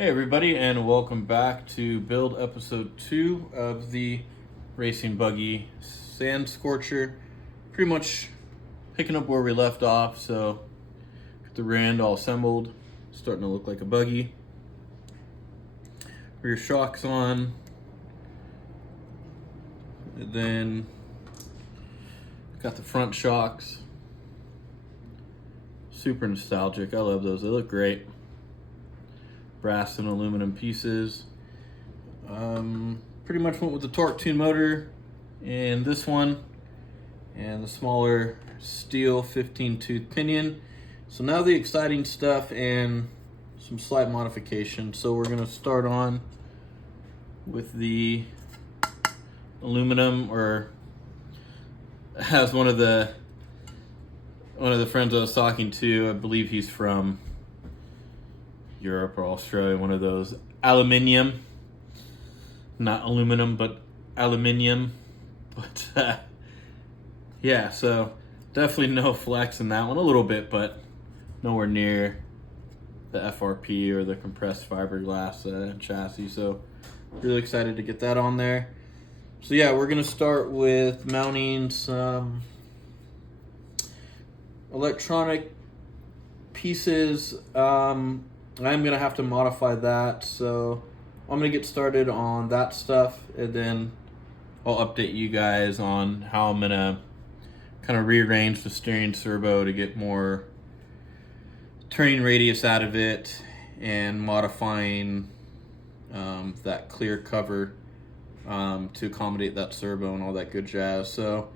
Hey everybody, and welcome back to build episode 2 of the Racing Buggy Sand Scorcher. Pretty much picking up where we left off, so got the rear end all assembled, starting to look like a buggy. Rear shocks on, and then got the front shocks. Super nostalgic, I love those, they look great. Brass and aluminum pieces. Pretty much went with the torque tune motor in this one and the smaller steel 15 tooth pinion. So now the exciting stuff and some slight modification. So we're gonna start on with the aluminum, or as one of the friends I was talking to, I believe he's from Europe or Australia, one of those aluminium, not aluminum, but aluminium. But yeah, so definitely no flex in that one, a little bit, but nowhere near the FRP or the compressed fiberglass chassis. So really excited to get that on there. So yeah, we're gonna start with mounting some electronic pieces. I'm gonna have to modify that, so I'm gonna get started on that stuff, and then I'll update you guys on how I'm gonna kind of rearrange the steering servo to get more turning radius out of it, and modifying that clear cover to accommodate that servo and all that good jazz. So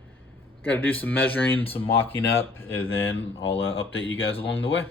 got to do some measuring, some mocking up, and then I'll update you guys along the way.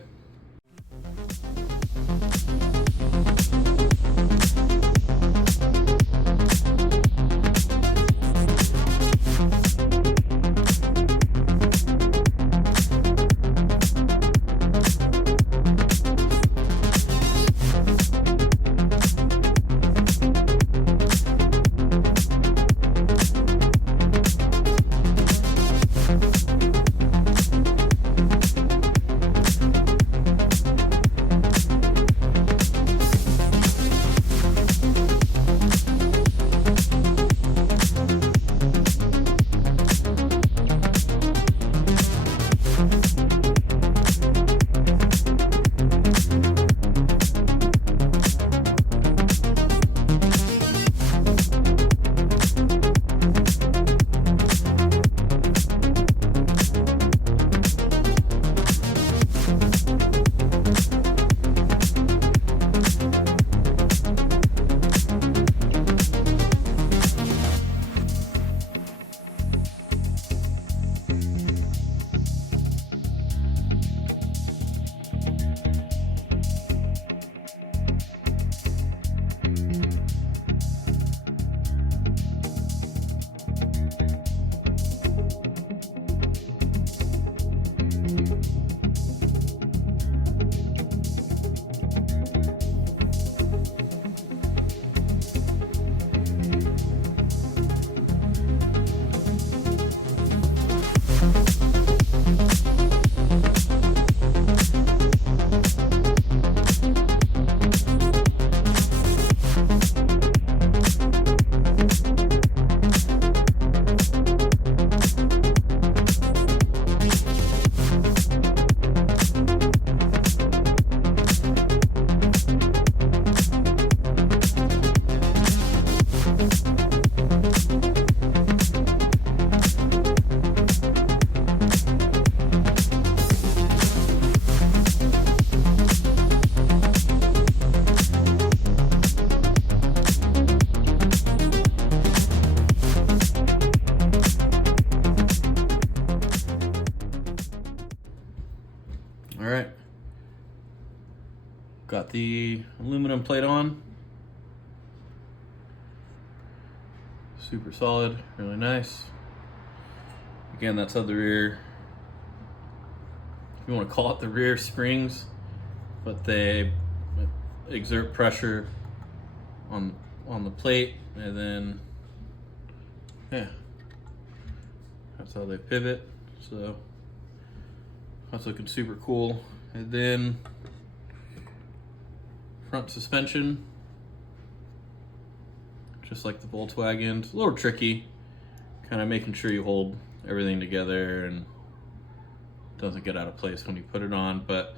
All right, got the aluminum plate on. Super solid, really nice. Again, that's how the rear, if you want to call it the rear springs, but they exert pressure on the plate, and then yeah, that's how they pivot. So that's looking super cool. And then front suspension, just like the Volkswagen. It's a little tricky, kind of making sure you hold everything together and doesn't get out of place when you put it on. But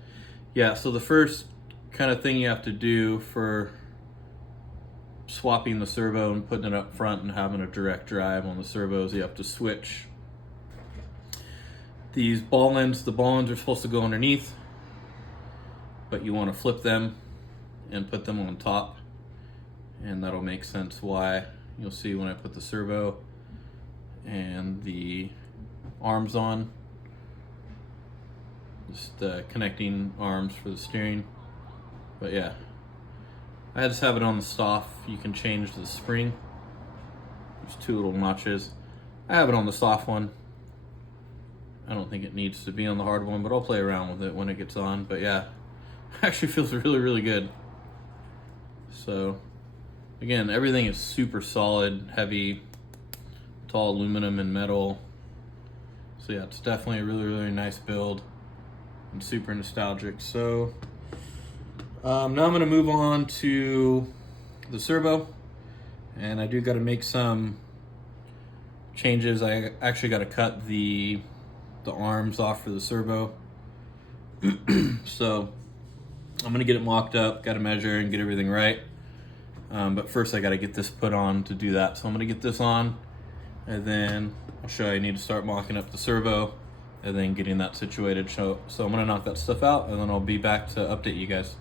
yeah, so the first kind of thing you have to do for swapping the servo and putting it up front and having a direct drive on the servos, you have to switch these ball ends. The ball ends are supposed to go underneath, but you want to flip them and put them on top, and that'll make sense why. You'll see when I put the servo and the arms on, just connecting arms for the steering. But yeah, I just have it on the soft. You can change the spring. There's two little notches. I have it on the soft one. I don't think it needs to be on the hard one, but I'll play around with it when it gets on. But yeah, it actually feels really, really good. So again, everything is super solid, heavy. It's all aluminum and metal. So yeah, it's definitely a really, really nice build and super nostalgic. So now I'm gonna move on to the servo, and I do gotta make some changes. I actually gotta cut the arms off for the servo. So I'm gonna get it mocked up, gotta measure and get everything right. But first I gotta get this put on to do that. So I'm gonna get this on, and then I'll show you I need to start mocking up the servo and then getting that situated. So I'm gonna knock that stuff out, and then I'll be back to update you guys.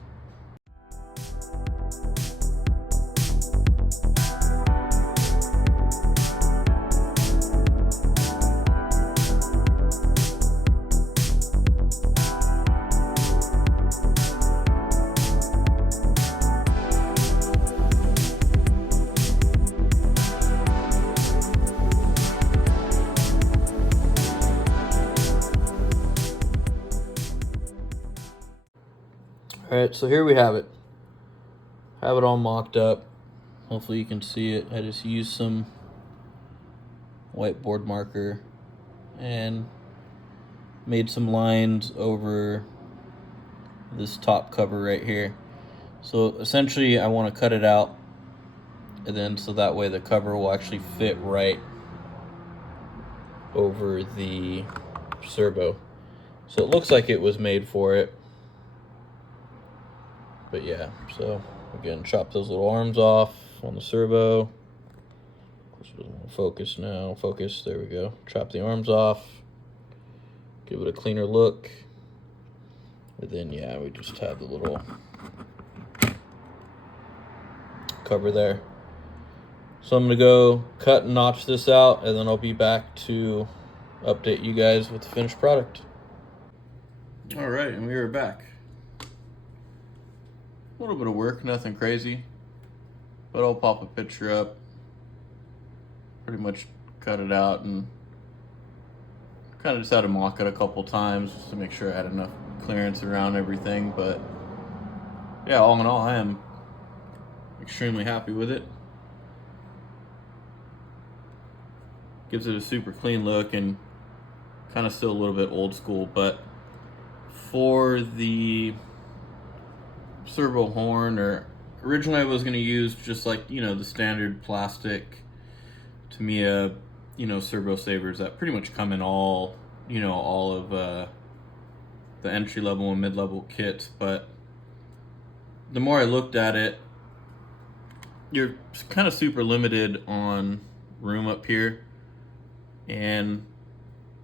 Alright, so here we have it. Have it all mocked up. Hopefully you can see it. I just used some whiteboard marker and made some lines over this top cover right here. So essentially I want to cut it out, and then so that way the cover will actually fit right over the servo. So it looks like it was made for it. But yeah, so again, chop those little arms off on the servo. Of course, it doesn't want to focus now. Focus, there we go. Chop the arms off. Give it a cleaner look. And then, yeah, we just have the little cover there. So I'm going to go cut and notch this out, and then I'll be back to update you guys with the finished product. All right, and we are back. A little bit of work, nothing crazy, but I'll pop a picture up. Pretty much cut it out and kind of just had to mock it a couple times just to make sure I had enough clearance around everything. But yeah, all in all, I am extremely happy with it. Gives it a super clean look and kind of still a little bit old school, but for the servo horn, or originally I was going to use just like, you know, the standard plastic Tamiya, you know, servo savers that pretty much come in all, you know, all of the entry level and mid level kits. But the more I looked at it, you're kind of super limited on room up here, and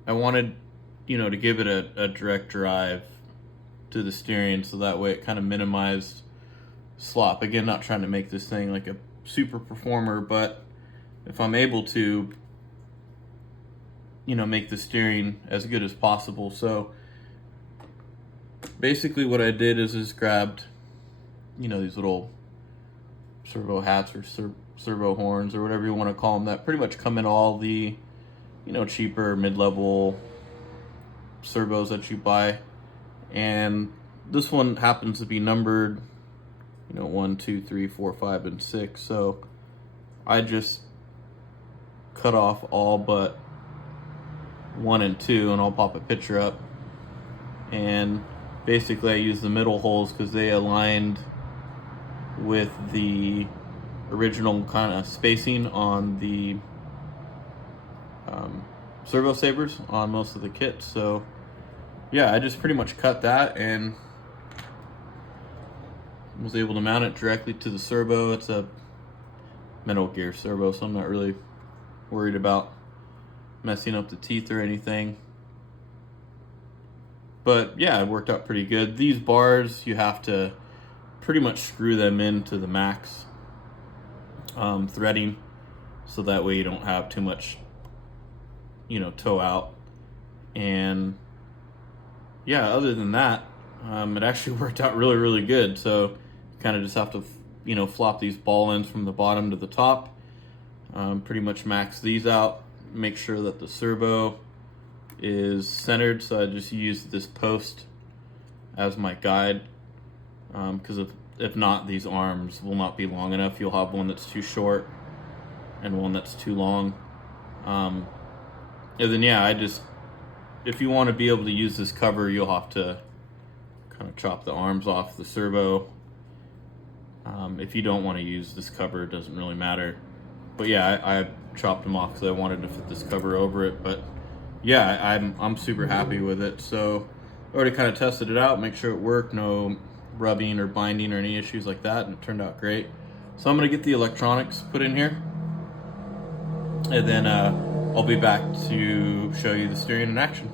I wanted, you know, to give it a direct drive to the steering, so that way it kind of minimized slop. Again, not trying to make this thing like a super performer, but if I'm able to, you know, make the steering as good as possible. So basically what I did is just grabbed, you know, these little servo hats or servo horns or whatever you want to call them that pretty much come in all the, you know, cheaper mid-level servos that you buy. And this one happens to be numbered, you know, 1, 2, 3, 4, 5, and 6. So I just cut off all but 1 and 2, and I'll pop a picture up. And basically I use the middle holes because they aligned with the original kind of spacing on the servo sabers on most of the kits. So yeah, I just pretty much cut that and was able to mount it directly to the servo. It's a metal gear servo, so I'm not really worried about messing up the teeth or anything. But yeah, it worked out pretty good. These bars, you have to pretty much screw them into the max threading, so that way you don't have too much, toe out. And yeah, other than that, it actually worked out really, really good. So you kind of just have to, flop these ball ends from the bottom to the top. Pretty much max these out. Make sure that the servo is centered. So I just use this post as my guide, because if not, these arms will not be long enough. You'll have one that's too short and one that's too long. And then yeah, if you want to be able to use this cover, you'll have to kind of chop the arms off the servo. If you don't want to use this cover, it doesn't really matter. But yeah, I chopped them off because I wanted to fit this cover over it. But yeah, I'm super happy with it. So I already kind of tested it out, make sure it worked, no rubbing or binding or any issues like that, and it turned out great. So I'm gonna get the electronics put in here, and then I'll be back to show you the steering in action.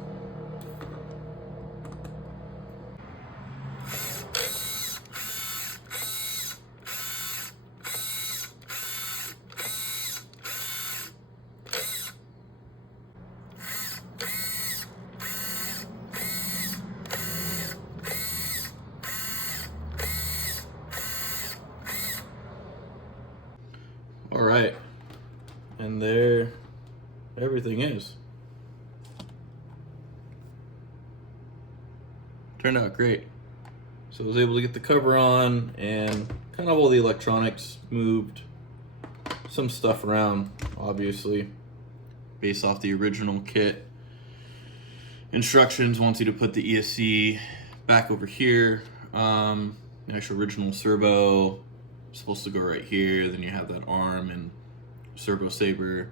All right, and there everything is. Turned out great. So I was able to get the cover on and kind of all the electronics moved, some stuff around, obviously, based off the original kit. Instructions wants you to put the ESC back over here. The actual original servo supposed to go right here. Then you have that arm and servo saber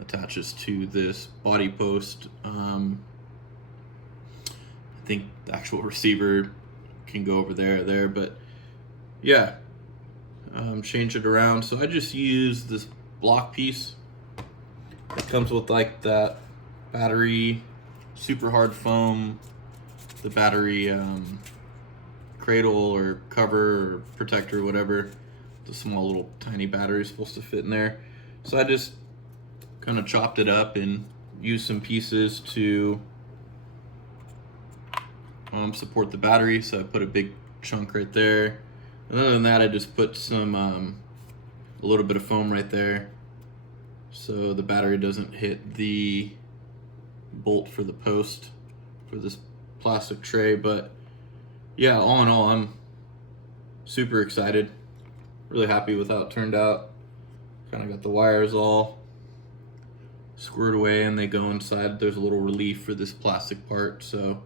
attaches to this body post. I think the actual receiver can go over there, but yeah, change it around. So I just use this block piece. It comes with like that battery, super hard foam, the battery cradle or cover or protector or whatever. The small little tiny battery is supposed to fit in there. So I just kind of chopped it up and used some pieces to support the battery. So I put a big chunk right there. And other than that, I just put some a little bit of foam right there, so the battery doesn't hit the bolt for the post for this plastic tray. But yeah, all in all, I'm super excited, really happy with how it turned out. Kind of got the wires all squared away and they go inside. There's a little relief for this plastic part. So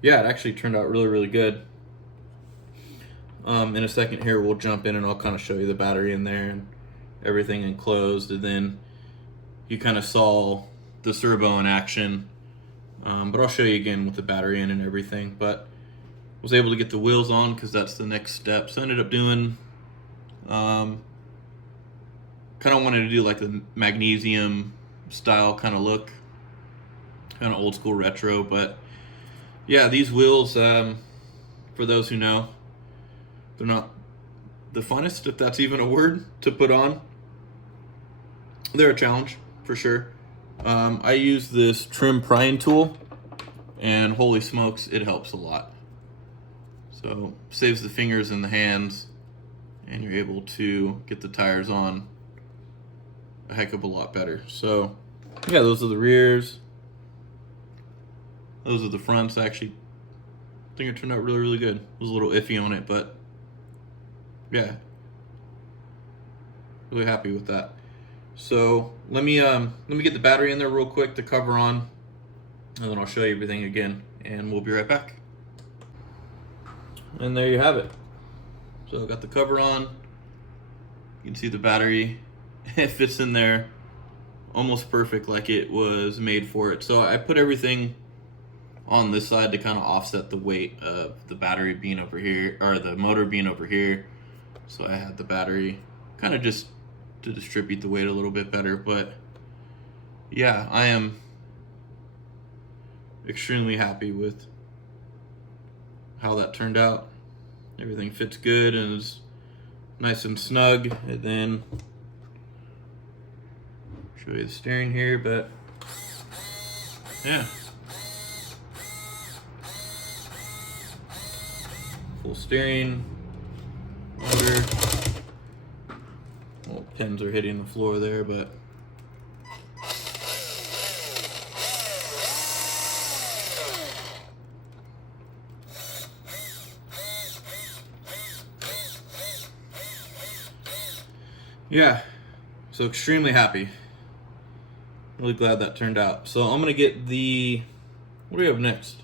yeah, it actually turned out really, really good. In a second here, we'll jump in and I'll kind of show you the battery in there and everything enclosed. And then you kind of saw the servo in action, but I'll show you again with the battery in and everything. But was able to get the wheels on because that's the next step. So I ended up doing, kind of wanted to do like the magnesium style kind of look, kind of old school retro. But yeah, these wheels, for those who know, they're not the funnest, if that's even a word, to put on. They're a challenge for sure. I use this trim prying tool, and holy smokes, it helps a lot. So saves the fingers and the hands, and you're able to get the tires on a heck of a lot better. So yeah, those are the rears. Those are the fronts. Actually, I think it turned out really, really good. Was a little iffy on it, but yeah, really happy with that. So let me get the battery in there real quick, the cover on, and then I'll show you everything again, and we'll be right back. And there you have it. So I got the cover on. You can see the battery. It fits in there almost perfect, like it was made for it. So I put everything on this side to kind of offset the weight of the battery being over here, or the motor being over here. So I had the battery kind of just to distribute the weight a little bit better. But yeah, I am extremely happy with how that turned out. Everything fits good and is nice and snug. And then show you the steering here, but yeah, full steering, motor. Well, pins are hitting the floor there, but yeah, so extremely happy. Really glad that turned out. So I'm gonna get the, what do we have next?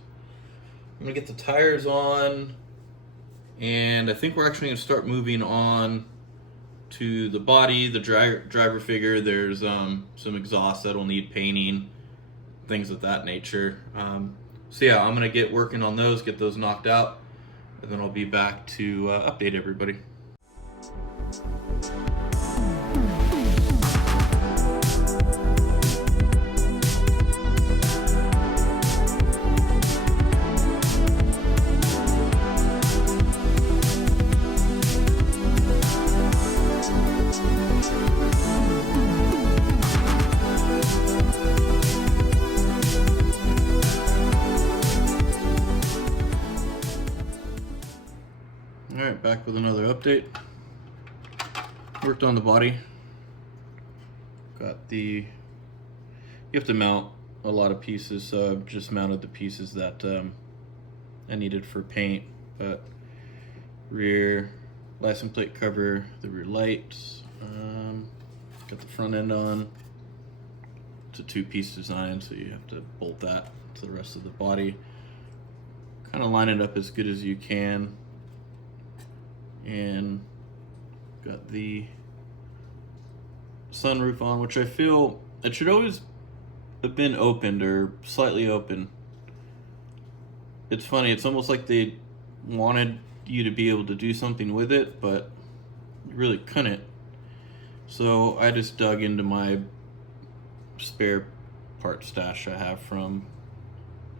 I'm gonna get the tires on, and I think we're actually gonna start moving on to the body, the driver figure. There's some exhaust that'll need painting, things of that nature. So yeah, I'm gonna get working on those, get those knocked out, and then I'll be back to update everybody. Alright, back with another update. Worked on the body. Got the, you have to mount a lot of pieces, so I've just mounted the pieces that I needed for paint. But rear license plate cover, the rear lights, got the front end on. It's a two-piece design, so you have to bolt that to the rest of the body. Kind of line it up as good as you can. And got the sunroof on, which I feel it should always have been opened or slightly open. It's funny, it's almost like they wanted you to be able to do something with it, but you really couldn't. So I just dug into my spare part stash I have from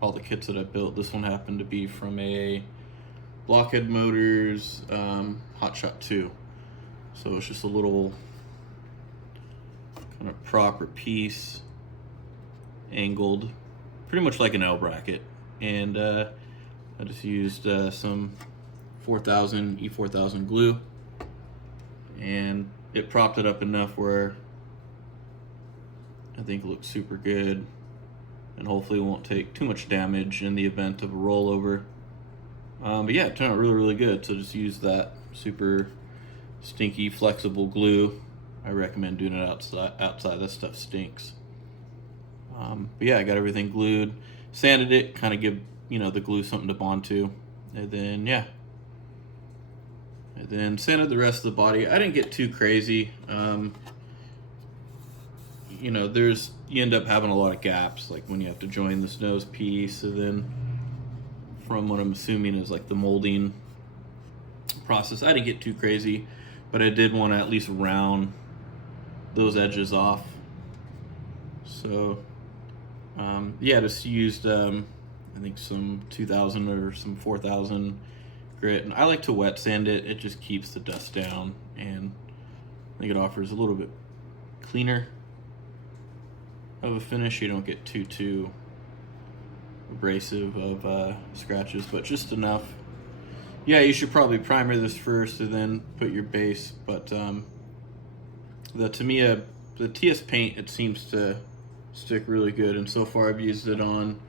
all the kits that I built. This one happened to be from a Blockhead Motors Hot Shot 2. So it's just a little kind of proper piece, angled, pretty much like an L bracket. And I just used some 4000 E4000 glue, and it propped it up enough where I think it looks super good, and hopefully won't take too much damage in the event of a rollover. But yeah, it turned out really, really good. So just use that super stinky, flexible glue. I recommend doing it outside. That stuff stinks. But yeah, I got everything glued, sanded it, kind of give the glue something to bond to, and then yeah, and then sanded the rest of the body. I didn't get too crazy. You end up having a lot of gaps, like when you have to join this nose piece, and then from what I'm assuming is like the molding process. I didn't get too crazy, but I did want to at least round those edges off. So yeah, just used I think some 2000 or some 4000 grit, and I like to wet sand it. It just keeps the dust down, and I think it offers a little bit cleaner of a finish. You don't get too abrasive of scratches, but just enough. Yeah, you should probably primer this first and then put your base, but the Tamiya, the TS paint, it seems to stick really good, and so far I've used it on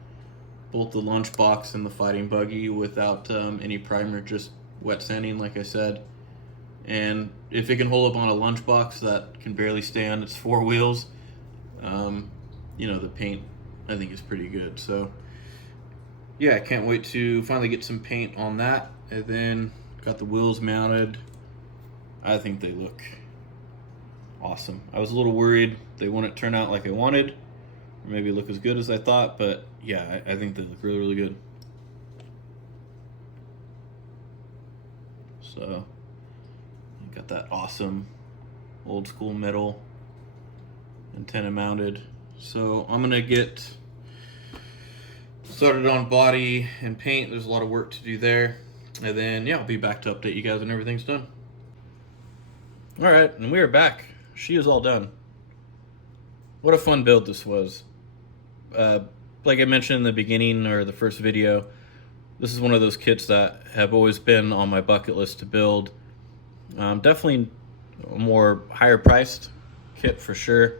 both the lunchbox and the fighting buggy without any primer, just wet sanding like I said. And if it can hold up on a lunchbox that can barely stay on its four wheels, the paint I think is pretty good. So yeah, I can't wait to finally get some paint on that, and then Got the wheels mounted. I think they look awesome. I was a little worried they wouldn't turn out like I wanted, or maybe look as good as I thought, but yeah, I think they look really, really good. So, got that awesome old school metal antenna mounted. So I'm gonna get started on body and paint. There's a lot of work to do there. And then, yeah, I'll be back to update you guys when everything's done. All right, and we are back. She is all done. What a fun build this was. Like I mentioned in the beginning or the first video, this is one of those kits that have always been on my bucket list to build. Definitely a more higher priced kit for sure.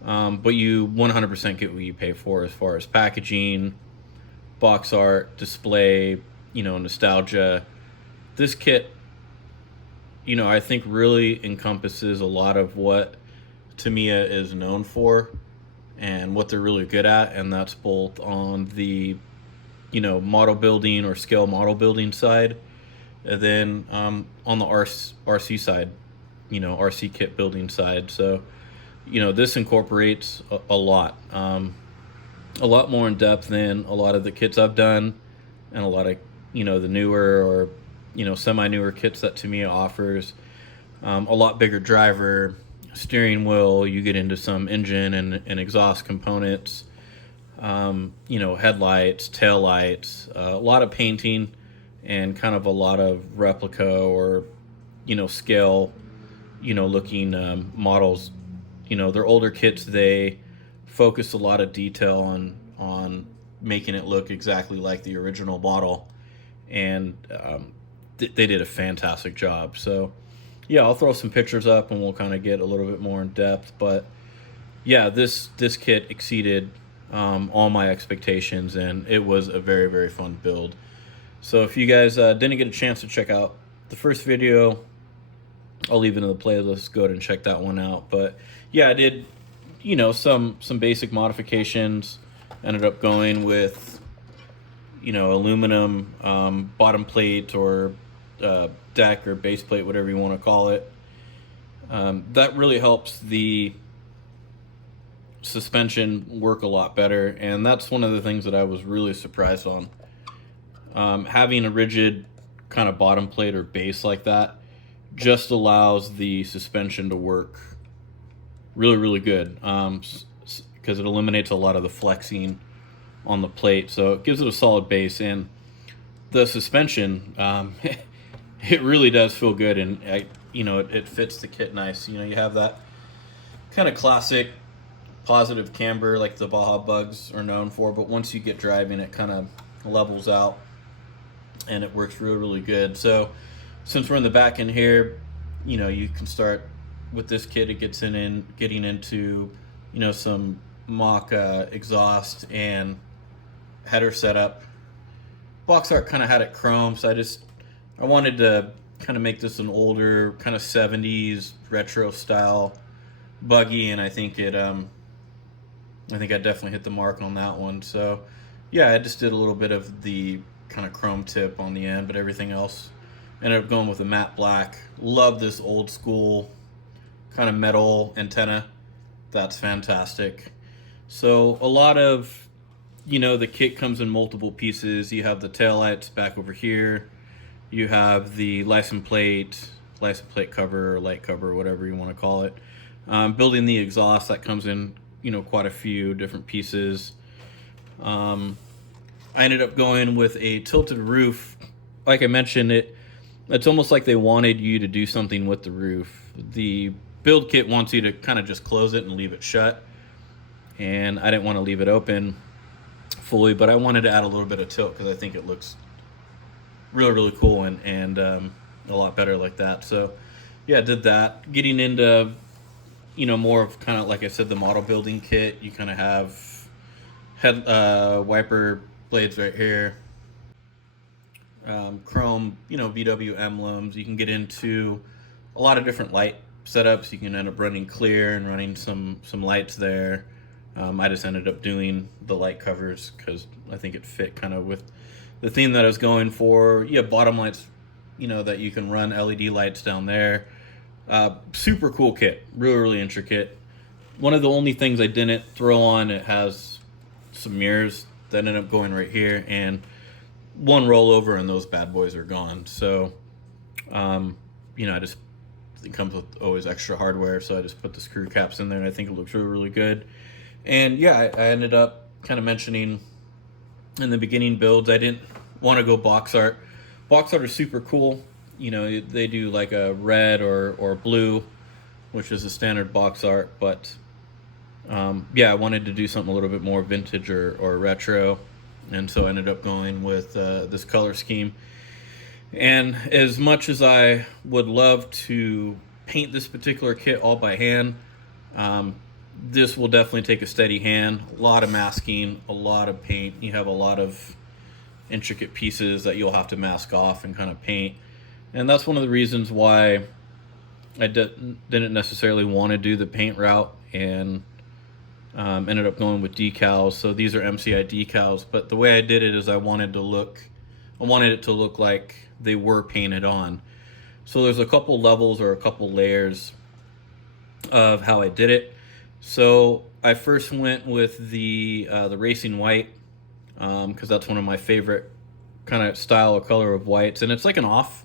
But you 100% get what you pay for as far as packaging, box art, display, you know, nostalgia. This kit, you know, I think really encompasses a lot of what Tamiya is known for and what they're really good at, and that's both on the, you know, model building or scale model building side, and then on the RC side, you know, RC kit building side. So, you know, this incorporates a lot more in depth than a lot of the kits I've done, and a lot of, you know, the newer or, you know, semi-newer kits that Tamiya offers. A lot bigger driver, steering wheel, you get into some engine and exhaust components, you know, headlights, tail lights, a lot of painting, and kind of a lot of replica or, you know, scale, you know, looking models. You know, they're older kits, they focus a lot of detail on making it look exactly like the original model, and they did a fantastic job. So yeah, I'll throw some pictures up and we'll kind of get a little bit more in depth. But yeah, this kit exceeded all my expectations, and it was a very, very fun build. So if you guys didn't get a chance to check out the first video, I'll leave it in the playlist. Go ahead and check that one out. But yeah, I did, you know, some basic modifications. Ended up going with, you know, aluminum bottom plate or deck or base plate, whatever you want to call it. That really helps the suspension work a lot better, and that's one of the things that I was really surprised on. Having a rigid kind of bottom plate or base like that just allows the suspension to work really, really good, because it eliminates a lot of the flexing on the plate, so it gives it a solid base. And the suspension, it really does feel good, and you know, it fits the kit nice. You know, you have that kind of classic positive camber like the Baja Bugs are known for, but once you get driving, it kind of levels out and it works really, really good. So since we're in the back end here, you know, you can start with this kit. It gets getting into, you know, some mock exhaust and header setup. Box art kind of had it chrome, so I wanted to kind of make this an older kind of 70s retro style buggy, and I think I definitely hit the mark on that one. So yeah, I just did a little bit of the kind of chrome tip on the end, but everything else ended up going with a matte black. Love this old school kind of metal antenna. That's fantastic. So a lot of, you know, the kit comes in multiple pieces. You have the taillights back over here. You have the license plate cover, or light cover, whatever you want to call it. Building the exhaust, that comes in, you know, quite a few different pieces. I ended up going with a tilted roof. Like I mentioned, it's almost like they wanted you to do something with the roof. The build kit wants you to kind of just close it and leave it shut, and I didn't want to leave it open fully, but I wanted to add a little bit of tilt because I think it looks really, really cool and a lot better like that. So yeah, I did that. Getting into, you know, more of kind of, like I said, the model building kit, you kind of have head wiper blades right here, chrome, you know, VW emblems. You can get into a lot of different light setups. You can end up running clear and running some lights there. I just ended up doing the light covers because I think it fit kind of with the theme that I was going for. Yeah, bottom lights that you can run LED lights down there. Super cool kit, really intricate. One of the only things I didn't throw on, it has some mirrors that ended up going right here, and one rollover and those bad boys are gone. So I just, it comes with always extra hardware, so I just put the screw caps in there, and I think it looks really good. And yeah, I ended up kind of mentioning in the beginning builds, I didn't want to go box art. Box art are super cool. They do like a red or blue, which is a standard box art, but I wanted to do something a little bit more vintage or retro, and so I ended up going with this color scheme. And as much as I would love to paint this particular kit all by hand, this will definitely take a steady hand. A lot of masking, a lot of paint. You have a lot of intricate pieces that you'll have to mask off and kind of paint. And that's one of the reasons why I didn't necessarily want to do the paint route, and ended up going with decals. So these are MCI decals, but the way I did it is I wanted it to look like they were painted on. So there's a couple levels or a couple layers of how I did it. So I first went with the racing white, because that's one of my favorite kind of style of color of whites, and it's like an off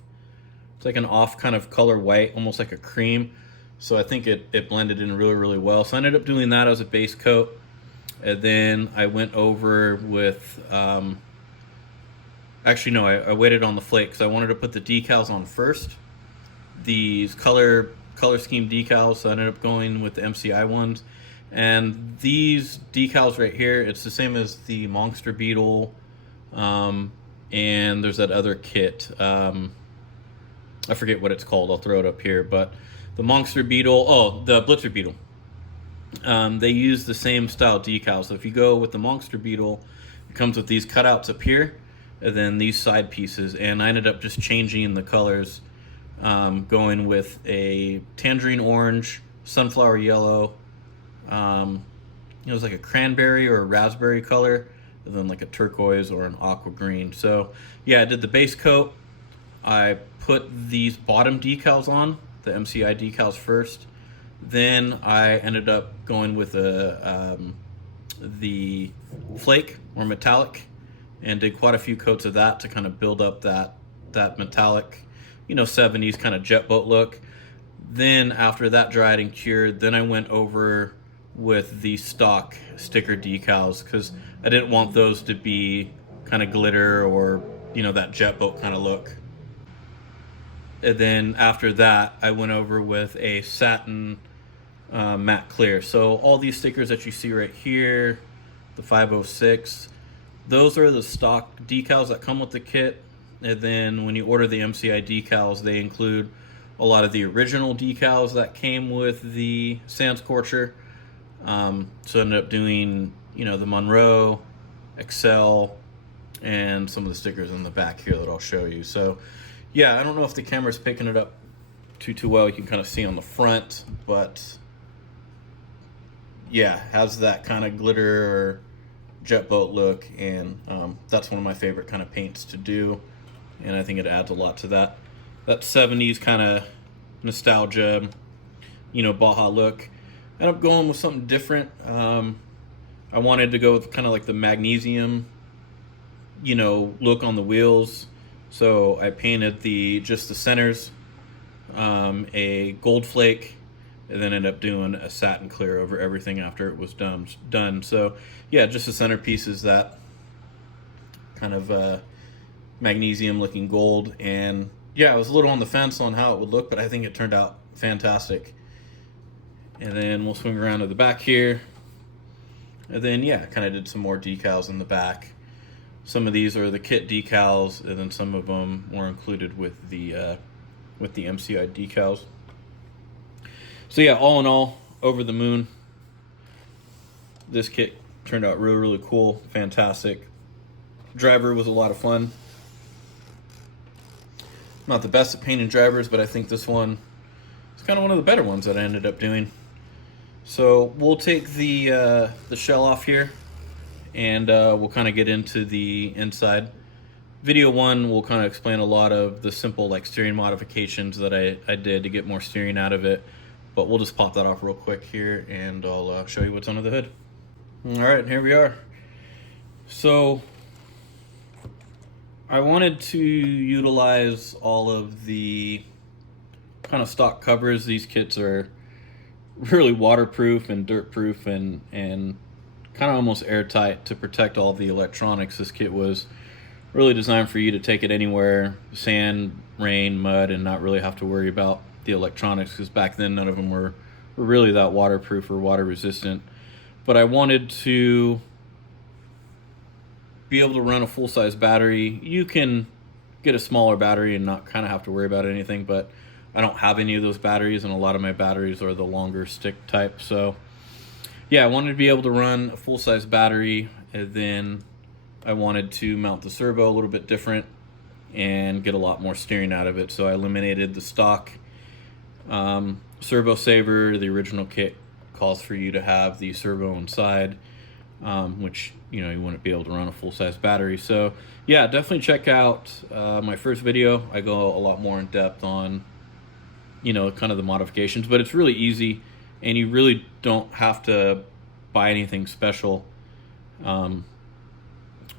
kind of color white, almost like a cream. So I think it blended in really well. So I ended up doing that as a base coat, and then I went over with actually no, I waited on the flake because I wanted to put the decals on first. These color scheme decals, so I ended up going with the MCI ones. And these decals right here, it's the same as the Monster Beetle, and there's that other kit. I forget what it's called. I'll throw it up here. But the Monster Beetle, the Blitzer Beetle, they use the same style decals. So if you go with the Monster Beetle, it comes with these cutouts up here, and then these side pieces. And I ended up just changing the colors, going with a tangerine orange, sunflower yellow, it was like a cranberry or a raspberry color, and then like a turquoise or an aqua green. So yeah, I did the base coat. I put these bottom decals on, the MCI decals first. Then I ended up going with the flake or metallic, and did quite a few coats of that to kind of build up that metallic, 70s kind of jet boat look. Then after that dried and cured, then I went over with the stock sticker decals, because I didn't want those to be kind of glitter or that jet boat kind of look. And then after that, I went over with a satin matte clear. So all these stickers that you see right here, the 506, those are the stock decals that come with the kit. And then when you order the MCI decals, they include a lot of the original decals that came with the Sand Scorcher. So I ended up doing, the Monroe, Excel, and some of the stickers in the back here that I'll show you. So yeah, I don't know if the camera's picking it up too well. You can kind of see on the front, but yeah, has that kind of glitter or jet boat look, and that's one of my favorite kind of paints to do, and I think it adds a lot to that 70s kind of nostalgia, Baja look. I ended up going with something different. I wanted to go with kind of like the magnesium, look on the wheels. So I painted just the centers, a gold flake, and then ended up doing a satin clear over everything after it was done. So yeah, just the centerpieces, that kind of magnesium looking gold. And yeah, I was a little on the fence on how it would look, but I think it turned out fantastic. And then we'll swing around to the back here. And then yeah, kind of did some more decals in the back. Some of these are the kit decals, and then some of them were included with the MCI decals. So yeah, all in all, over the moon. This kit turned out really cool, fantastic. Driver was a lot of fun. Not the best at painting drivers, but I think this one is kind of one of the better ones that I ended up doing. So we'll take the shell off here, and we'll kind of get into the inside. video one will kind of explain a lot of the simple like steering modifications that I did to get more steering out of it. But we'll just pop that off real quick here, and I'll show you what's under the hood. All right, here we are. So I wanted to utilize all of the kind of stock covers. These kits are really waterproof and dirt proof and kind of almost airtight to protect all the electronics. This kit was really designed for you to take it anywhere, sand, rain, mud, and not really have to worry about the electronics, because back then none of them were really that waterproof or water resistant. But I wanted to be able to run a full-size battery. You can get a smaller battery and not kind of have to worry about anything, but I don't have any of those batteries, and a lot of my batteries are the longer stick type. So yeah, I wanted to be able to run a full-size battery, and then I wanted to mount the servo a little bit different and get a lot more steering out of it. So I eliminated the stock servo saver. The original kit calls for you to have the servo inside, which you wouldn't be able to run a full-size battery. So yeah, definitely check out my first video. I go a lot more in depth on kind of the modifications, but it's really easy, and you really don't have to buy anything special.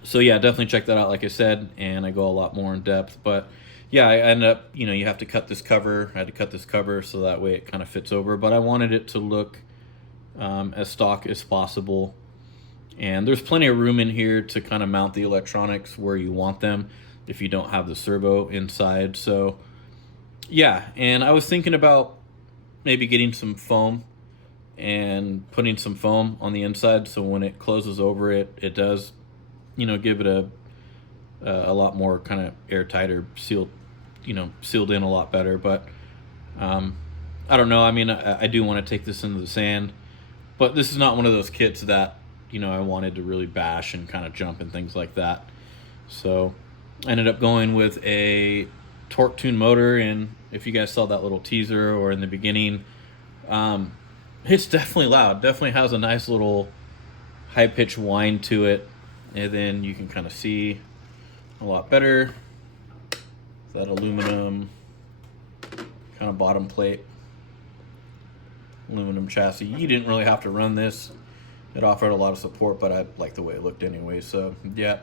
So yeah, definitely check that out, like I said, and I go a lot more in depth. But yeah, I end up, you have to cut this cover. I had to cut this cover so that way it kind of fits over, but I wanted it to look as stock as possible. And there's plenty of room in here to kind of mount the electronics where you want them if you don't have the servo inside. So yeah, and I was thinking about maybe getting some foam and putting some foam on the inside, so when it closes over it does give it a lot more kind of airtight or sealed in a lot better. But I don't know, I mean, I do want to take this into the sand, but this is not one of those kits that I wanted to really bash and kind of jump and things like that. So I ended up going with a torque tune motor, and if you guys saw that little teaser or in the beginning, it's definitely loud. Definitely has a nice little high-pitched whine to it, and then you can kind of see a lot better that aluminum kind of bottom plate, aluminum chassis. You didn't really have to run this. It offered a lot of support, but I like the way it looked anyway, so yeah.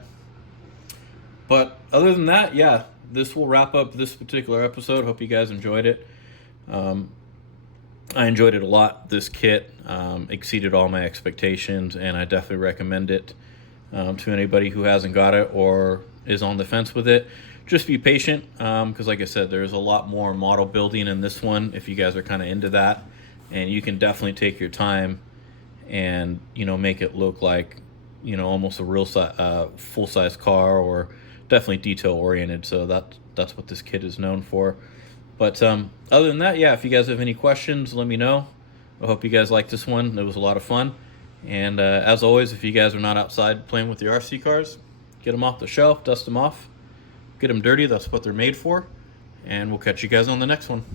But other than that, yeah, this will wrap up this particular episode. Hope you guys enjoyed it. I enjoyed it a lot. This kit exceeded all my expectations, and I definitely recommend it to anybody who hasn't got it or is on the fence with it. Just be patient, because like I said, there's a lot more model building in this one if you guys are kind of into that, and you can definitely take your time and make it look like almost a real full-size car, or definitely detail oriented. So that's what this kit is known for. But other than that, yeah, if you guys have any questions, let me know. I hope you guys liked this one. It was a lot of fun. And as always, if you guys are not outside playing with your RC cars, get them off the shelf, dust them off, get them dirty. That's what they're made for. And we'll catch you guys on the next one.